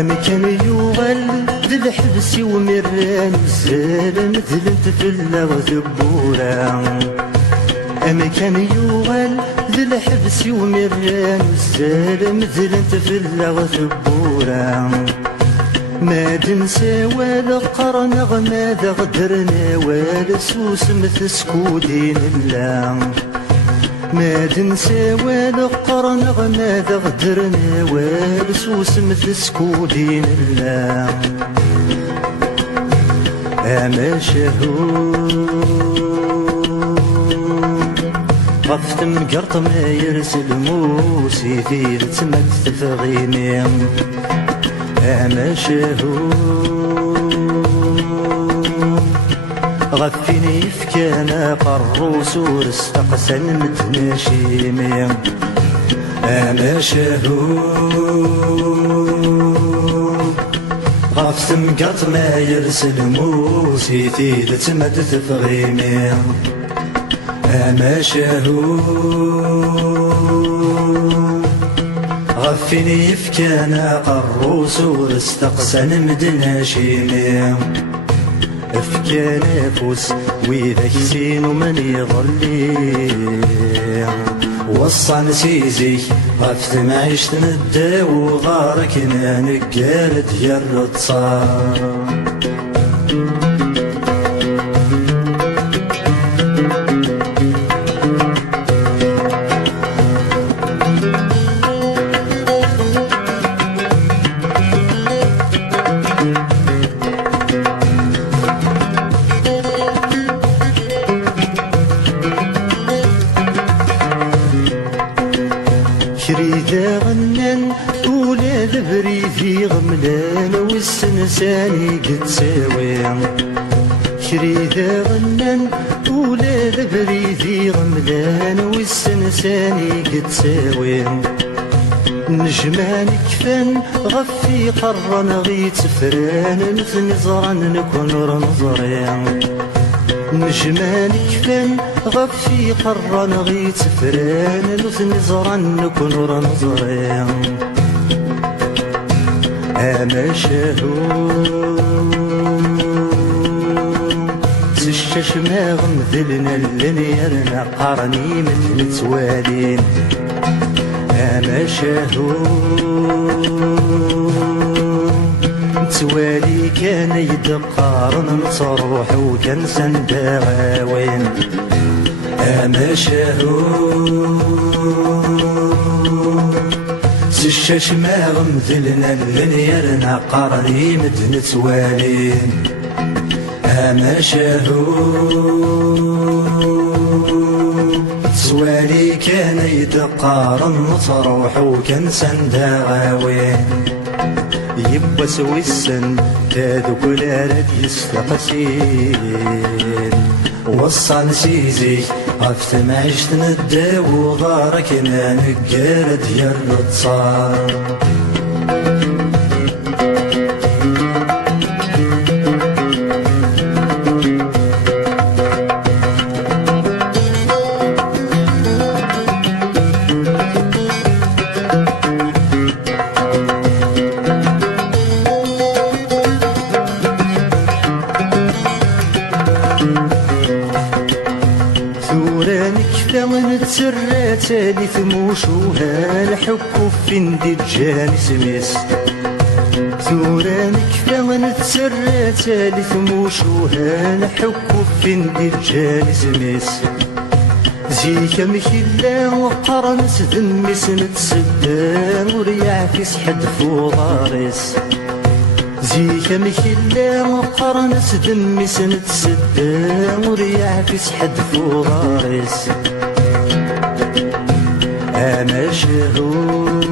أمكان يوغل ذي الحبس ومران الزال مثلنت في اللغة ذبورا أمكان يوغل ذي الحبس ومران الزال مثلنت في اللغة ذبورا ما تنسى والقرن ماذا غدرنا والسوس مثل سكودين الله ما تنسى والقرن ماذا غدرنا والسوس مثل سكودين الله أما شهور غفت مقرط ما يرسل موسي في تمت تفغيني أما شهور غفيني فكانا قروس ورستقسن متناشيمي أما شهور غفت مقرط ما يرسل موسي تيد تمد تفغيمي أما شهور غفيني فكانا قروس ورستقسن مدناشيمي فكانا فوس وإذا كسين ومن يظلي وصان سيزي غفت ما عشت ندى وغارك نقال ديال التصار شريدة غنان ولا البريدي غملان والسنساني قد ساوي شريدة غنان ولا البريدي غملان والسنساني قد ساوي نجمان كفان غفي قرن غيت فران مثل نزران نكون رنظرين نجمان كفان غفي قرن غيت فران مثل نزران نكون رنظرين أما شهور سشش ما غمذلنا اللي قرني مثل توالين أما شهور توالي كان يدقارن نصروح وكان سنداوين أما شهور سشش ما غمذلنا اللي قرني مدن توالين أما شهور سوالي كان يدقارن تروح وكان سنداوين يبا سوي السن تاذوك الارد يستقسين وصان سيزي غفت ما عشت ندى وغارك ما نقال ديال التصار تسرى تالي ثموشوها الحكو فين دي الجاني سميس ثورانك فمن تسرى تالي ثموشوها الحكو فين دي الجاني سميس زيك مكلا وقرن سدمي سنتسدان وريعكس حد فوضاريس زيك مكلا وقرن سدمي سنتسدان وريعكس حد فوضاريس أما شهور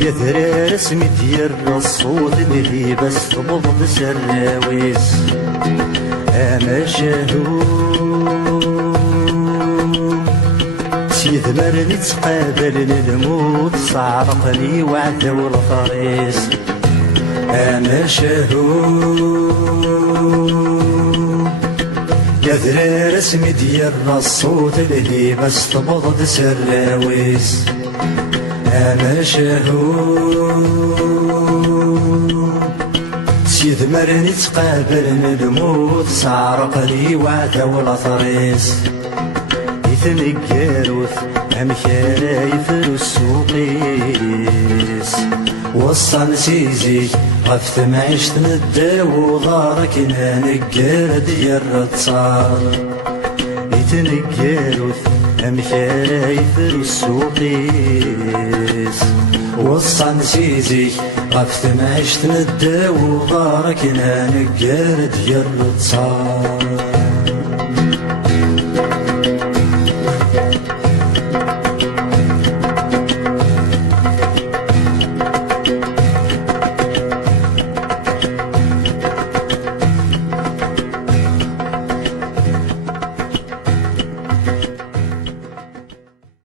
يا ذرا رسمي ديال الصوت اللي بس تبض سراويس أما شهور سيد مرني تقابل الموت صعرقني وعدا والخريس أما شهور يا ذرا رسمي ديال الصوت اللي بس تبض سراويس مشهور سيد مرني تقابل من الموت سعرق لي وعدا والأطريس يتنقروث أمكايف السوقيس وصل سيزي غفت معيشت نداو ضارك ما نقر ديال تصار يتنقروث أمكايف السوقيس وصل سيزي غفت معيشت نداو ضارك ما نقر ديال تصار